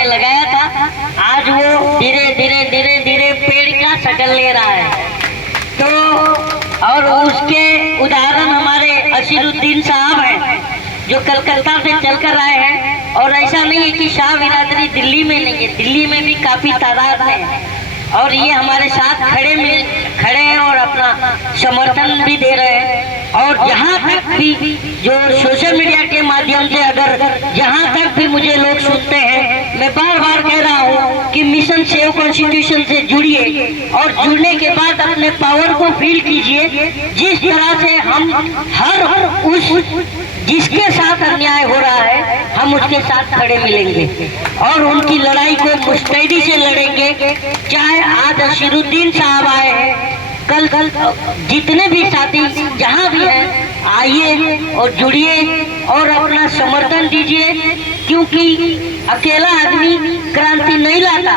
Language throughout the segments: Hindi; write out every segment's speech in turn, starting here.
हमने लगाया था, आज वो धीरे धीरे धीरे धीरे पेड़ का शक्ल ले रहा है। तो और उसके उदाहरण हमारे असीरुद्दीन साहब हैं, जो कलकत्ता से चलकर आए हैं। और ऐसा नहीं है कि शाह बिरादरी दिल्ली में नहीं है, दिल्ली में भी काफी तादाद में है। और ये हमारे साथ खड़े हैं और अपना समर्थन भी दे रहे हैं। और जहाँ तक भी जो सोशल मीडिया के माध्यम से अगर जहाँ तक भी मुझे लोग सुनते हैं, मैं बार बार कह रहा हूँ कि मिशन सेव कॉन्स्टिट्यूशन से जुड़िए और जुड़ने के बाद अपने पावर को फील कीजिए। जिस तरह से हम हर उस जिसके साथ अन्याय हो रहा है, हम उसके साथ खड़े मिलेंगे और उनकी लड़ाई को मुस्तैदी से लड़ेंगे। चाहे आज असीरुद्दीन साहब आए हैं, कल जितने भी साथी जहां भी हैं, आइए और जुड़िए और अपना समर्थन दीजिए। क्योंकि अकेला आदमी क्रांति नहीं लाता।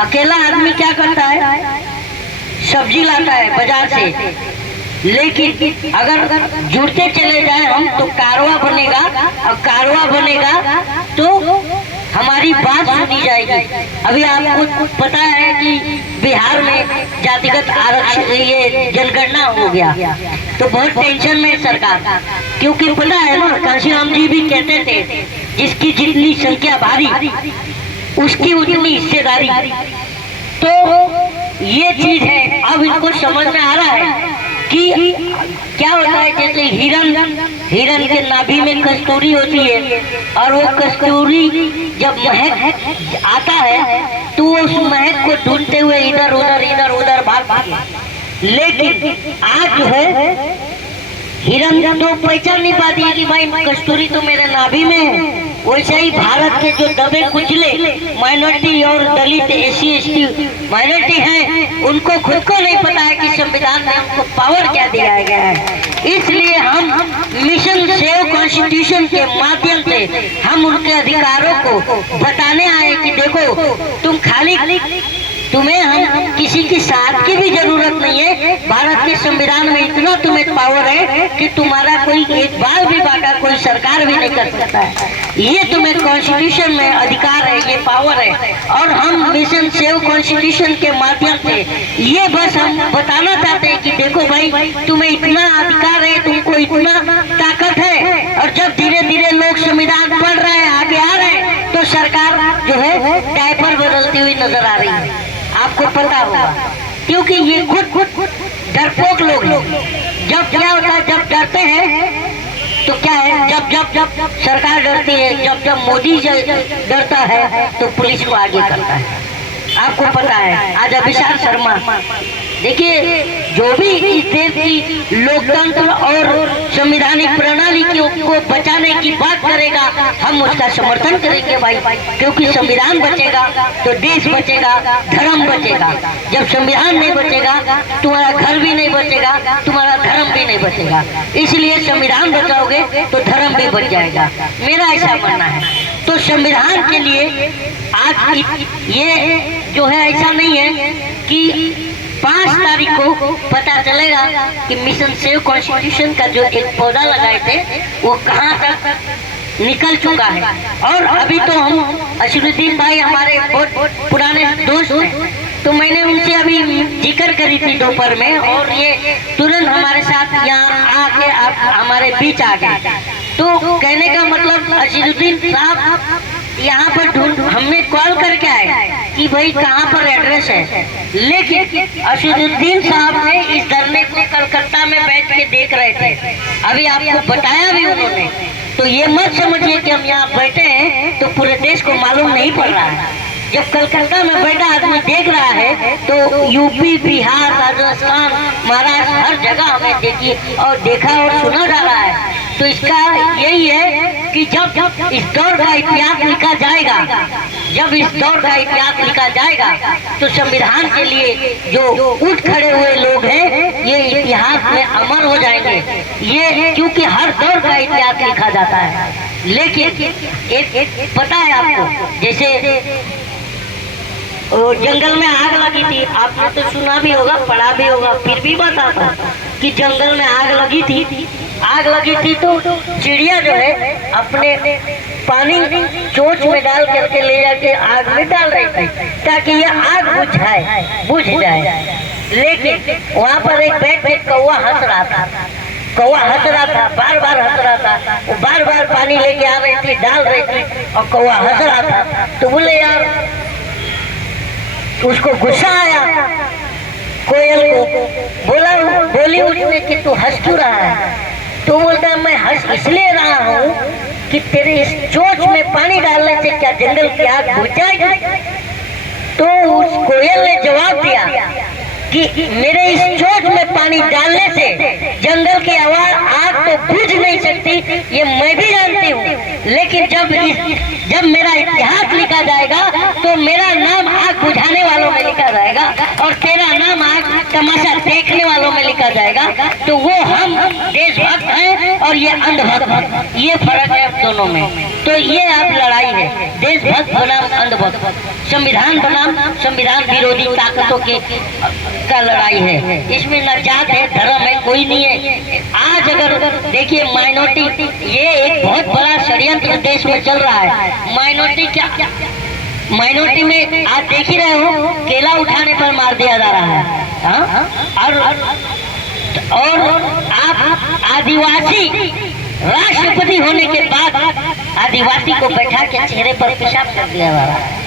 अकेला आदमी क्या करता है? सब्जी लाता है बाजार से। लेकिन अगर जुड़ते चले जाए हम तो कारवा बनेगा, और कारवा बनेगा तो हमारी बात सुनी जाएगी। अभी आपको पता है कि बिहार में जातिगत आरक्षण ये जनगणना हो गया, तो बहुत टेंशन में सरकार। क्योंकि पता है ना, कांशीराम जी भी कहते थे जिसकी जितनी संख्या भारी उसकी उतनी हिस्सेदारी। तो ये चीज है, अब इनको समझ में आ रहा है कि क्या होता है। जैसे हिरन के नाभि में कस्तूरी होती है, और वो कस्तूरी जब महक आता है तो वो उस महक को ढूंढते हुए इधर उधर भागती है। लेकिन आज जो है हिरन तो पहचान नहीं पाती है कि भाई कस्तूरी तो मेरे नाभि में है। वैसे ही भारत के जो दबे कुचले माइनॉरिटी और दलित SC ST माइनॉरिटी हैं, उनको खुद को नहीं पता है कि संविधान में उनको पावर क्या दिया गया है। इसलिए हम मिशन सेव कॉन्स्टिट्यूशन के माध्यम से हम उनके अधिकारों को बताने आए कि देखो, तुम तुम्हें हम किसी की साथ की भी जरूरत नहीं है। भारत के संविधान में इतना तुम्हें पावर है कि तुम्हारा कोई एक बार भी बाटा कोई सरकार भी नहीं कर सकता है। ये तुम्हें कॉन्स्टिट्यूशन में अधिकार है, ये पावर है। और हम मिशन सेव कॉन्स्टिट्यूशन के माध्यम से ये बस हम बताना चाहते हैं कि देखो भाई, तुम्हें इतना अधिकार है, तुमको इतना ताकत है। और जब धीरे धीरे लोग संविधान पढ़ रहे हैं, आगे आ रहे हैं, तो सरकार जो है डायपर बदलती हुई नजर आ रही है। आपको पता होगा, क्योंकि ये खुद डरपोक लोग हैं। जब क्या होता है, जब डरते हैं तो क्या है, जब सरकार डरती है, जब मोदी डरता है तो पुलिस को आगे करता है। आपको पता है, आज अभिषेक शर्मा, देखिए, जो भी इस देश की लोकतंत्र और संवैधानिक प्रणाली को बचाने की बात करेगा, हम उसका समर्थन करेंगे भाई। क्योंकि संविधान बचेगा तो देश बचेगा, धर्म बचेगा। जब संविधान नहीं बचेगा, तुम्हारा घर भी नहीं बचेगा, तुम्हारा धर्म भी नहीं बचेगा। इसलिए संविधान बचाओगे तो धर्म भी बच जाएगा, मेरा ऐसा मानना है। तो संविधान के लिए आज ये जो है, ऐसा नहीं है कि 5 तारीख को पता चलेगा कि मिशन सेव कॉन्स्टिट्यूशन का जो एक पौधा लगाए थे वो कहाँ तक निकल चुका है। और अभी तो हम असीरुद्दीन भाई हमारे बहुत पुराने दोस्त हैं, तो मैंने उनसे अभी जिक्र करी थी दोपहर में, और ये तुरंत हमारे साथ यहाँ आके हमारे बीच आ गए। तो कहने का मतलब, असीरुद्दीन साहब यहाँ पर हमने कॉल करके आए कि भाई कहाँ पर एड्रेस है। लेकिन असीरुद्दीन साहब ने इस धरने को कलकत्ता में बैठ के देख रहे थे, अभी आपको बताया भी उन्होंने। तो ये मत समझिए कि हम यहाँ बैठे हैं तो पूरे देश को मालूम नहीं पड़ रहा है। जब कलकत्ता में बैठा आदमी देख रहा है तो यूपी, बिहार, राजस्थान, महाराष्ट्र, हर जगह हमें देखा और सुना जा रहा है। तो इसका यही है कि जब इस दौर का इतिहास लिखा जाएगा, तो संविधान के लिए जो उठ खड़े हुए लोग हैं, ये इतिहास में अमर हो जाएंगे। ये क्योंकि हर दौर का इतिहास लिखा जाता है। लेकिन एक पता है आपको, जैसे जंगल में आग लगी थी, आपने तो सुना भी होगा, पढ़ा भी होगा, फिर भी बताता कि जंगल में आग लगी थी तो चिड़िया जो है अपने पानी चोंच में डाल करके ले जाके आग में डाल रही थी ताकि ये आग बुझ जाए। लेकिन वहाँ पर एक बैठ के कौवा हंस रहा था, बार बार हंस रहा था। वो बार बार पानी लेके आ रही थी, डाल रही थी और कौवा हंस रहा था। तो बोले यार, उसको गुस्सा आया कोयल को, बोली उसने कि तू हंस क्यों रहा है? तो बोलता मैं हंस इसलिए रहा हूँ कि तेरे इस चोंच में पानी डालने से क्या जंगल की आग बुझ जाएगी? तो उस कोयल ने जवाब दिया कि मेरे इस चोंच में पानी डालने से जंगल की आग तो बुझ नहीं सकती, ये मैं भी जानती हूँ। लेकिन जब मेरा इतिहास लिखा जाएगा तो मेरा नाम आग बुझाने वालों में लिखा जाएगा और तेरा नाम आग तमाशा देखने वालों में लिखा जाएगा। तो वो हम देशभक्त हैं और ये अंधभक्त, ये फर्क है अब दोनों में। तो ये अब लड़ाई है, देशभक्त बनाम अंधभक्त, संविधान बनाम संविधान विरोधी ताकतों के का लड़ाई है। इसमें न जात है, धर्म है, कोई नहीं है। आज अगर देखिए माइनॉरिटी, ये एक बहुत बड़ा षड्यंत्र देश में चल रहा है। माइनॉरिटी में आज देख ही रहे हो, केला उठाने पर मार दिया जा रहा है। और आप आदिवासी राष्ट्रपति होने के बाद आदिवासी को बैठा के चेहरे पर पेशाब कर दिया जा रहा है।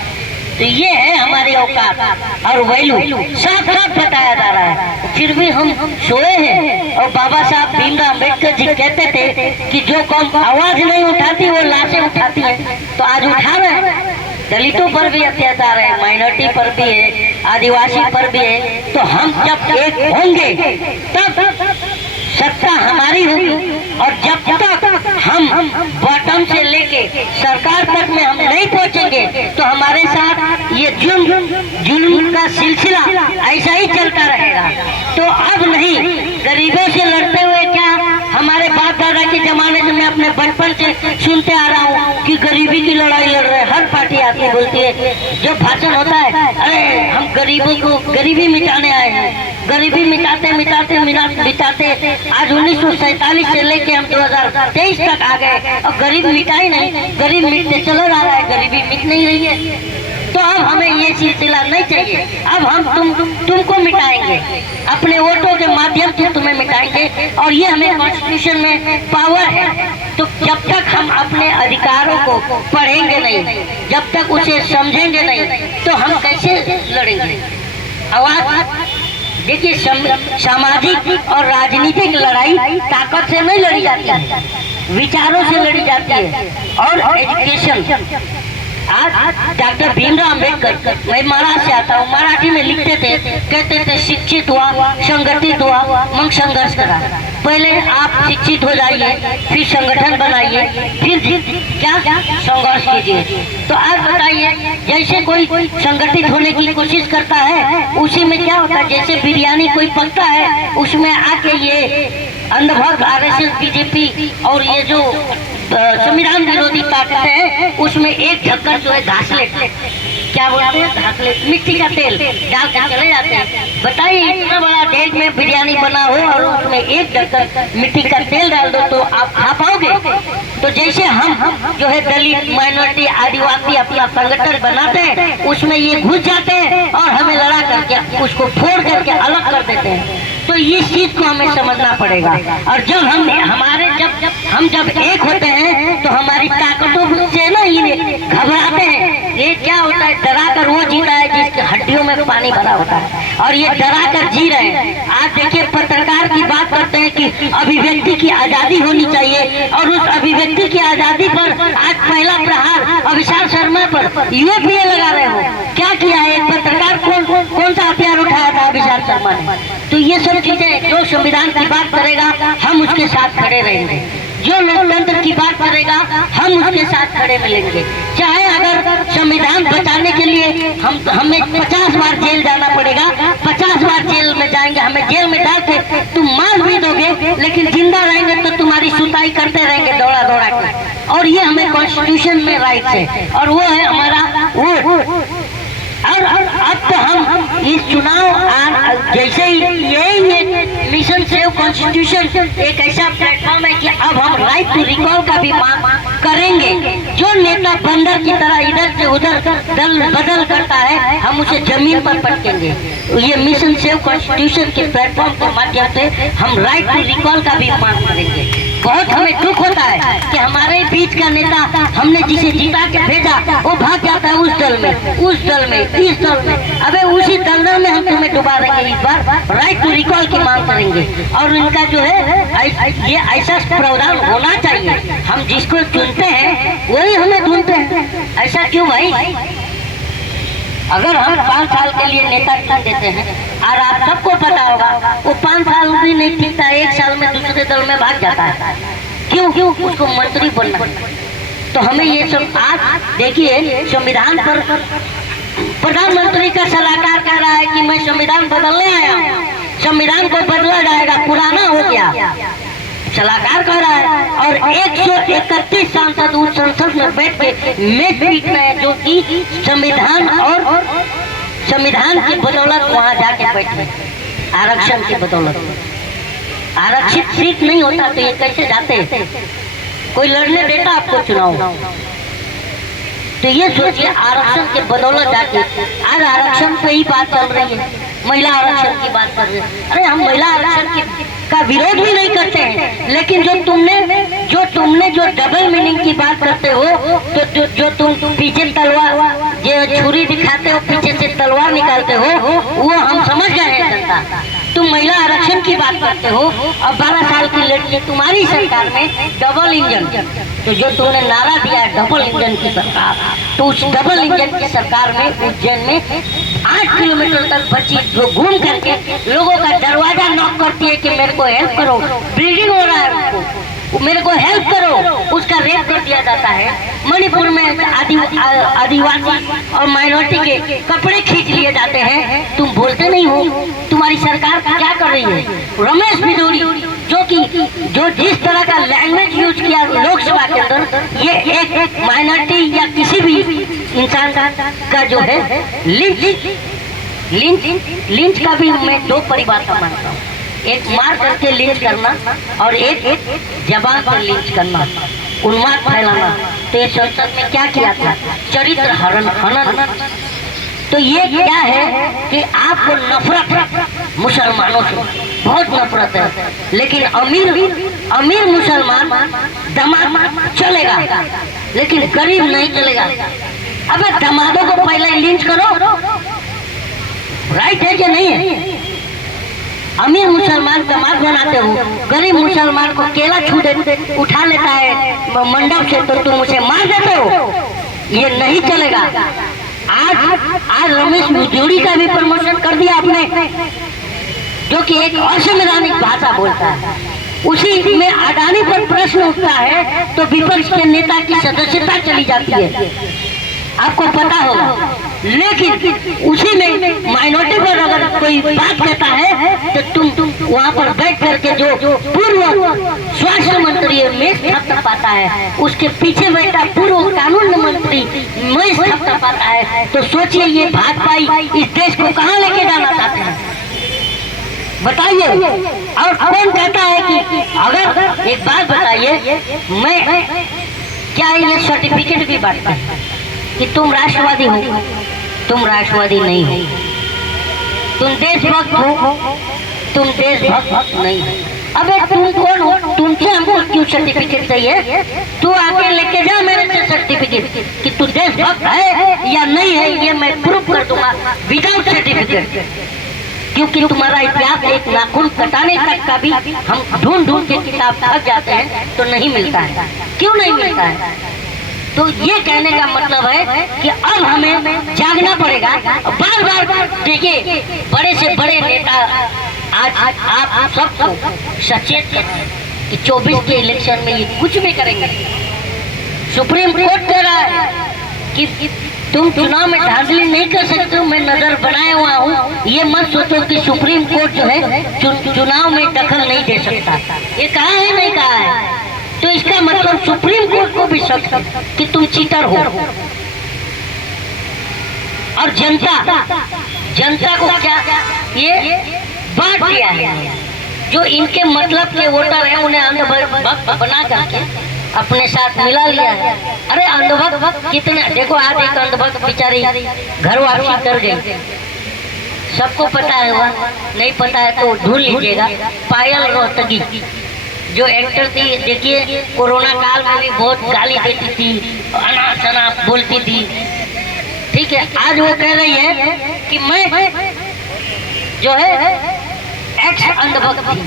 तो ये है हमारी औकात और वैल्यू साफ साफ बताया जा रहा है। फिर भी हम सोए हैं। और बाबा साहब भीमराव अम्बेडकर जी कहते थे कि जो कौम आवाज नहीं उठाती वो लाशें उठाती है। तो आज उठा रहे हैं। दलितों पर भी अत्याचार है, माइनॉरिटी पर भी है, आदिवासी पर भी है। तो हम जब एक होंगे तब सत्ता हमारी होगी। और जब तक हम बॉटम से लेके सरकार तक में हम नहीं पहुंचेंगे तो हमारे साथ ये जुल्म का सिलसिला ऐसा ही चलता रहेगा। तो अब नहीं, गरीबों से लड़ते हुए क्या, हमारे बाप दादा के जमाने से मैं अपने बचपन से सुनते आ रहा हूँ कि गरीबी की लड़ाई लड़ रहे। हर पार्टी आती बोलती है, जो भाषण होता है, अरे हम गरीबों को गरीबी मिटाने आए हैं। गरीबी मिटाते आज 1947 से लेके हम 2023 तक आ गए और गरीब मिटा ही नहीं। गरीब मिटते चला जा रहा है, गरीबी मिट नहीं रही है। तो अब हमें ये सिलसिला नहीं चाहिए। अब हम तुमको मिटाएंगे, अपने वोटों के माध्यम से तुम्हें मिटाएंगे। और ये हमें कॉन्स्टिट्यूशन में पावर है। तो जब तक हम अपने अधिकारों को पढ़ेंगे नहीं, जब तक उसे समझेंगे नहीं, तो हम कैसे लड़ेंगे? आवाज देखिए, सामाजिक और राजनीतिक लड़ाई ताकत से नहीं लड़ी जाती है, विचारों से लड़ी जाती है। और एजुकेशन, आज डॉक्टर भीमराव अम्बेडकर, मैं महाराष्ट्र से आता हूँ, मराठी में लिखते थे, कहते थे शिक्षित हुआ, संगठित हुआ, मग संघर्ष करा। पहले आप शिक्षित हो जाइए, फिर संगठन बनाइए, फिर क्या संघर्ष कीजिए। तो आज बताइए, जैसे कोई संगठित होने की कोशिश करता है, उसी में क्या होता है, जैसे बिरयानी कोई पकता है, उसमें आके ये अंधभक्त आरएसएस, बीजेपी और ये जो संविधान विरोधी ताकत है, उसमें एक ढक्कन जो है घासलेट, क्या बोलते हैं, घासलेट, मिट्टी का तेल डाल कर चले जाते हैं। बताइए, इतना बड़ा देश में बिरयानी बना हो और उसमें एक ढक्कन मिट्टी का तेल डाल दो तो आप खा पाओगे? तो जैसे हम जो है दलित, माइनॉरिटी, आदिवासी अपना संगठन बनाते हैं, उसमें ये घुस जाते हैं और हमें लड़ा करके उसको फोड़ करके अलग कर देते हैं। तो इस चीज को हमें समझना पड़ेगा। और जब हम जब एक होते हैं तो हमारी ताकतों से ना ये घबराते हैं। ये क्या होता है, डरा कर वो जीता है जिसकी हड्डियों में पानी भरा होता है, और ये डरा कर जी रहे हैं। आज देखिए, पत्रकार की बात करते हैं कि अभिव्यक्ति की आजादी होनी चाहिए, और उस अभिव्यक्ति की आजादी पर आज पहला प्रहार अभिषेक शर्मा पर यूएपीए लगा रहे हो। क्या किया है एक पत्रकार, कौन सा हथियार उठाया था अभिषेक शर्मा ने? तो ये सब चीजें, जो संविधान की बात करेगा हम उसके साथ खड़े रहेंगे, जो लोकतंत्र की बात करेगा हम उसके साथ खड़े मिलेंगे। चाहे अगर संविधान बचाने के लिए हमें 50 बार जेल जाना पड़ेगा, 50 बार जेल में जाएंगे, हमें जेल में डाल के तुम मार भी दोगे, लेकिन जिंदा रहेंगे तो तुम्हारी सुताई करते रहेंगे दौड़ा दौड़ा के। और ये हमें कॉन्स्टिट्यूशन में राइट है, और वो है हमारा वोट। और अब तो हम इस चुनाव जैसे ही ये मिशन सेव कॉन्स्टिट्यूशन एक ऐसा प्लेटफॉर्म है कि अब हम राइट टू रिकॉल का भी मांग करेंगे। जो नेता बंदर की तरह इधर से उधर दल बदल करता है, हम उसे जमीन पर पटकेंगे। ये मिशन सेव कॉन्स्टिट्यूशन के प्लेटफॉर्म के माध्यम से हम राइट टू रिकॉल का भी मांग करेंगे। बहुत हमें दुख होता है कि हमारे बीच का नेता, हमने जिसे जीता के भेजा, वो भाग जाता है उस दल में, उस दल में, इस दल में। अबे उसी दल में हम तुम्हें डुबा देंगे। इस बार राइट टू रिकॉल की मांग करेंगे और इनका जो है ये ऐसा प्रावधान होना चाहिए। हम जिसको चुनते हैं वही हमें ढूंढते हैं। ऐसा क्यों भाई? अगर हम 5 साल के लिए नेता चुन देते हैं और आप सबको पता होगा वो 5 साल भी नहीं टिकता, 1 साल में दूसरे दल में भाग जाता है। क्यों? उसको मंत्री बनना। तो हमें ये सब आज देखिए, संविधान पर प्रधानमंत्री का सलाहकार कह रहा है कि मैं संविधान बदलने आया हूँ, संविधान को बदला जाएगा, पुराना हो गया, सलाहकार कह रहा है। और 131 सांसद उस संसद में बैठ के मेज पीट रहे हैं, जो कि संविधान और संविधान की बदौलत वहां जाके बैठे, आरक्षण की बदौलत। आरक्षित सीट नहीं होता तो ये कैसे जाते? कोई लड़ने देता आपको चुनाव? तो ये सोचिए, आरक्षण के बदौलत जाके आज आरक्षण पे ही बात चल रही है, महिला आरक्षण की बात कर रहे हैं। अरे हम महिला आरक्षण का विरोध भी नहीं करते हैं, लेकिन जो तुमने जो डबल मीनिंग की बात करते हो, तो जो तुम पीछे तलवार, जो छुरी दिखाते हो, पीछे से तलवार निकालते हो, वो हम समझ गए हैं जनता। तुम महिला आरक्षण की बात करते हो और 12 साल की लड़की तुम्हारी सरकार में डबल इंजन, तो जो तुमने नारा दिया है डबल इंजन की सरकार, तो उस डबल इंजन की सरकार में उज्जैन में 8 किलोमीटर तक बच्ची जो घूम करके लोगों का दरवाजा नॉक करती है कि मेरे को हेल्प करो, ब्लीडिंग हो रहा है उनको, मेरे को हेल्प करो, उसका रेप कर दिया जाता है। मणिपुर में आदिवासी और माइनॉरिटी के कपड़े खींच लिए जाते हैं, तुम बोलते नहीं हो। तुम्हारी सरकार क्या कर रही है? रमेश बिधूरी जो जिस तरह का लैंग्वेज यूज किया लोकसभा के अंदर, ये एक माइनॉरिटी या किसी भी इंसान का जो है लिंच का भी मैं 2 परिभाषा मानता हूँ। एक मार करके लिंच करना और एक जबान पर लिंच करना, उन्माद फैलाना। तो ये संसद में क्या किया था? चरित्र हनन। तो ये क्या है कि आपको नफरत है मुसलमानों से, बहुत नफरत है, लेकिन अमीर मुसलमान दमाद चलेगा, लेकिन गरीब नहीं चलेगा। अबे दमादों को पहले लिंच करो, राइट है कि नहीं है? अमीर मुसलमान दमाद बनाते हो, गरीब मुसलमान को केला छू दे उठा लेता है मंडप से, तो तुम उसे मार देते हो, ये नहीं चलेगा। आज रमेश बिधूरी का भी प्रमोशन कर दिया आपने, जो कि एक असंवैधानिक भाषा बोलता है। उसी में अडानी पर प्रश्न उठता है तो विपक्ष के नेता की सदस्यता चली जाती है, आपको पता होगा। लेकिन उसी में माइनॉरिटी पर अगर कोई बात कहता है तो तुम वहाँ पर बैठ करके जो पूर्व स्वास्थ्य मंत्री मेज थपथपाता है, उसके पीछे बैठा पूर्व कानून मंत्री मेज थपथपाता है। तो सोचिए ये भाजपाई इस देश को कहाँ लेके जाना चाहते हैं, बताइए। और कौन कहता है कि अगर एक बात बताइए, मैं क्या ये सर्टिफिकेट भी बांटता है कि तुम राष्ट्रवादी हो? तुम राष्ट्रवादी नहीं हो, तुम देशभक्त हो, तुम देशभक्त नहीं हो। अबे तुम कौन हो? तुमसे हमको क्यों सर्टिफिकेट चाहिए? तू आके लेके जा मेरे से सर्टिफिकेट कि तू देशभक्त है या नहीं है, ये मैं प्रूफ कर दूंगा विदाउट सर्टिफिकेट। क्योंकि तुम्हारा इतिहास एक नाखून कटाने तक का भी हम ढूंढ के किताब थक जाते हैं तो नहीं मिलता है। क्यों नहीं मिलता है? तो ये कहने का मतलब है कि अब हमें जागना पड़ेगा। बार बार देखिए, बड़े से बड़े नेता आज आप सबको सचेत कर रहे हैं कि 24 के इलेक्शन में ये कुछ भी करेंगे। सुप्रीम कोर्ट कह रहा है कि तुम चुनाव में धांधली नहीं कर सकते हो, मैं नजर बनाया हुआ हूँ। ये मत सोचो कि सुप्रीम कोर्ट जो है चुनाव में दखल नहीं दे सकता। ये कहा है? नहीं कहा है। तो इसका मतलब सुप्रीम कोर्ट को भी शक है कि तुम चीटर हो। और जनता को क्या ये बांट दिया है। जो इनके मतलब के वोटर हैं उन्हें अंधभक्त बना करके अपने साथ मिला लिया है। अरे अंधभक्त कितने, देखो आज एक अंधभक्त बेचारी घर वापसी कर गई, सबको पता है, वह नहीं पता है तो ढूंढ लीजिएगा। पायल रोहतगी जो एक्टर थी, देखिए कोरोना काल में भी बहुत गाली देती थी, अनाप शनाप बोलती थी, ठीक है। आज वो कह रही है कि मैं जो है एक्स अंधभक्त थी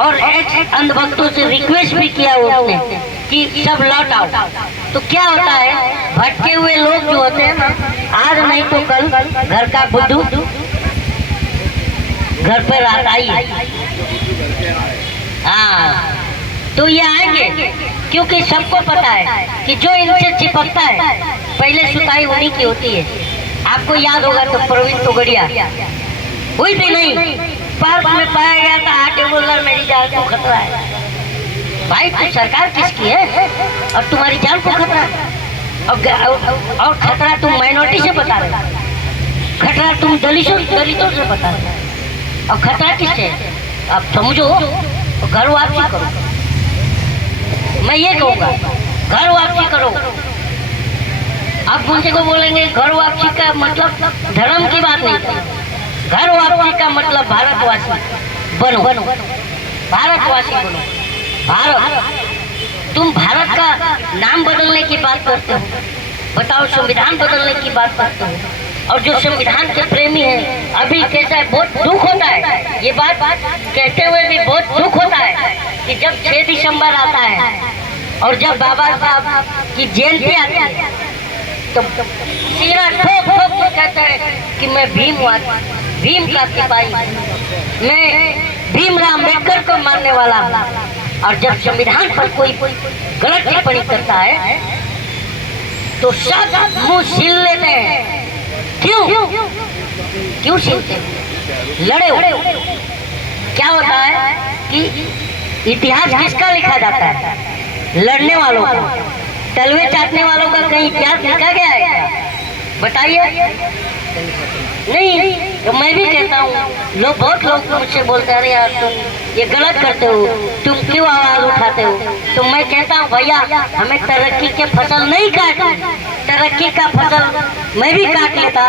और एक्स अंधभक्तों से रिक्वेस्ट भी किया उसने कि सब लौट आओ। तो क्या होता है, भटके हुए लोग जो होते हैं ना, आज नहीं तो कल घर का बुद्धू घर पर आता ही है। हाँ, तो ये आएंगे क्योंकि सबको पता है कि जो इनसे चिपकता है पहले सुताई उन्हीं की होती है। आपको याद होगा तो प्रवीण तोगड़िया हुई थी नहीं, पार्क में पाया गया था, आके बोला मेरी जान को खतरा है। भाई तो सरकार किसकी है और तुम्हारी जान को खतरा है? और खतरा तुम माइनॉरिटी से बता रहे, खतरा तुम दलितों से बता रहे, और खतरा किससे? आप समझो, घर वापसी करो। मैं ये कहूँगा घर वापसी करो। आप मुझे को बोलेंगे घर वापसी का मतलब धर्म की बात नहीं, घर वापसी का मतलब भारतवासी बनो, भारतवासी बनो। भारत, तुम भारत का नाम बदलने की बात करते हो, बताओ संविधान बदलने की बात करते हो। और जो संविधान के प्रेमी हैं अभी कहता है, बहुत दुख होता है ये बात कहते हुए भी बहुत दुख होता है कि जब 6 दिसंबर आता है और जब बाबा साहब की जयंती आती है तो सीना ठोक ठोक के कहता है कि मैं भीम का सिपाही, मैं भीमराव अम्बेडकर को मानने वाला हूँ। और जब संविधान पर कोई गलत टिप्पणी करता है तो सब मुंह सील लेते हैं। क्यों सीलते? लड़े हो। क्या होता है कि इतिहास किसका लिखा जाता है? लड़ने वालों का। तलवे चाटने वालों का कहीं इतिहास लिखा गया है? बताइए। नहीं, तो मैं भी कहता हूँ, बहुत लोग मुझसे बोलते हैं अरे यार तुम ये गलत करते हो, तुम क्यों आवाज उठाते हो? तो मैं कहता हूँ भैया हमें तरक्की के फसल नहीं काटनी, तरक्की का फसल मैं भी काट लेता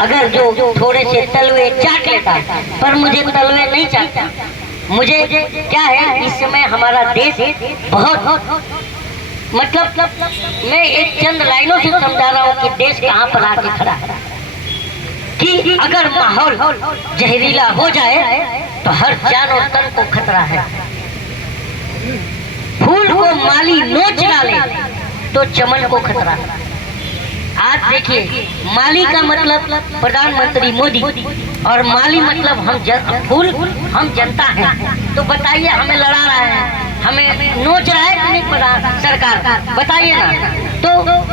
अगर जो थोड़े से तलवे चाट लेता, पर मुझे तलवे नहीं चाटता। मुझे क्या है, इस समय हमारा देश बहुत मतलब मैं एक चंद लाइनों से समझा रहा हूँ कि देश कहाँ पर आके खड़ा है कि अगर माहौल जहरीला हो जाए तो हर जान और तन को खतरा है। फूल को माली नोच डाले तो चमन को खतरा है। आज देखिए, माली का मतलब प्रधानमंत्री मोदी और माली मतलब फूल हम जनता हैं। तो बताइए हमें लड़ा रहा है, हमें नोच रहा है कि नहीं पता सरकार? बताइए ना। तो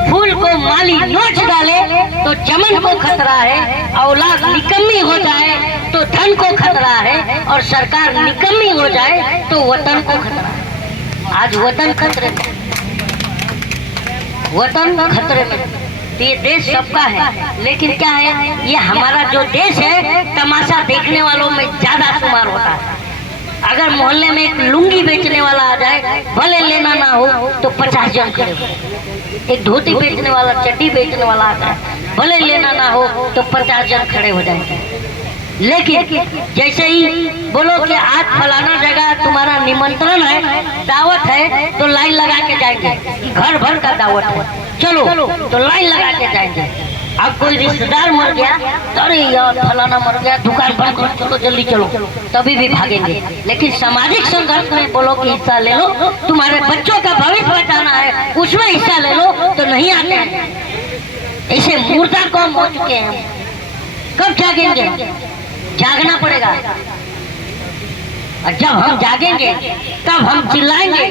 फूल को माली नोच डाले तो चमन को खतरा है, औलाद निकम्मी हो जाए तो धन को खतरा है, और सरकार निकम्मी हो जाए तो वतन को खतरा है। आज वतन खतरे में, वतन खतरे में। तो ये देश सबका है, लेकिन क्या है, ये हमारा जो देश है तमाशा देखने वालों में ज्यादा शुमार होता है। अगर मोहल्ले में एक लुंगी बेचने वाला आ जाए, भले लेना ना हो तो 50 जन खड़े हो। एक धोती बेचने वाला, चड्डी बेचने वाला आ जाए, भले लेना ना हो तो 50 जन खड़े हो जाएंगे। लेकिन जैसे ही बोलो कि आज फलाना जगह तुम्हारा निमंत्रण है, दावत है, तो लाइन लगा के जाएंगे कि घर भर का दावत है, चलो तो लाइन लगा के जाएंगे। अब कोई रिश्तेदार मर गया तो अरे यार फलाना मर गया, दुकान बंद करो, चलो जल्दी चलो, तभी भी भागेंगे। लेकिन सामाजिक संघर्ष में बोलो कि हिस्सा ले लो, तुम्हारे बच्चों का भविष्य बचाना है, उसमें हिस्सा ले लो, तो नहीं आते हैं। ऐसे मुर्दा कौन हो चुके हैं। कब जागेंगे? जागना पड़ेगा, और जब हम जागेंगे तब हम चिल्लाएंगे।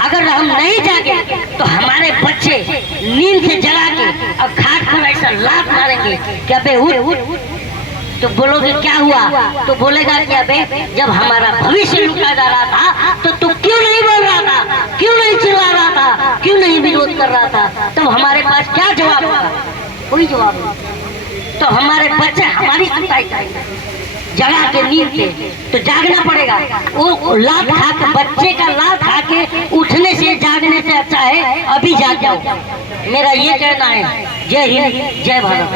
अगर हम नहीं जागे तो हमारे बच्चे नींद से जगा के और खाट पर ऐसा लात मारेंगे कि अबे उठ। तो बोलोगे क्या हुआ? तो बोलेगा कि अबे जब हमारा भविष्य लूटा जा रहा था तो तू क्यों नहीं बोल रहा था, क्यों नहीं चिल्ला रहा था, क्यों नहीं विरोध कर रहा था? तब हमारे पास क्या जवाब होगा? कोई जवाब नहीं। तो हमारे बच्चे हमारी सुताई करेंगे, जगा के नींद के, तो जागना पड़ेगा। वो लात खा के, बच्चे का लात खा के उठने से जागने से अच्छा है अभी जाग जाओ। मेरा ये कहना है। जय हिंद, जय भारत।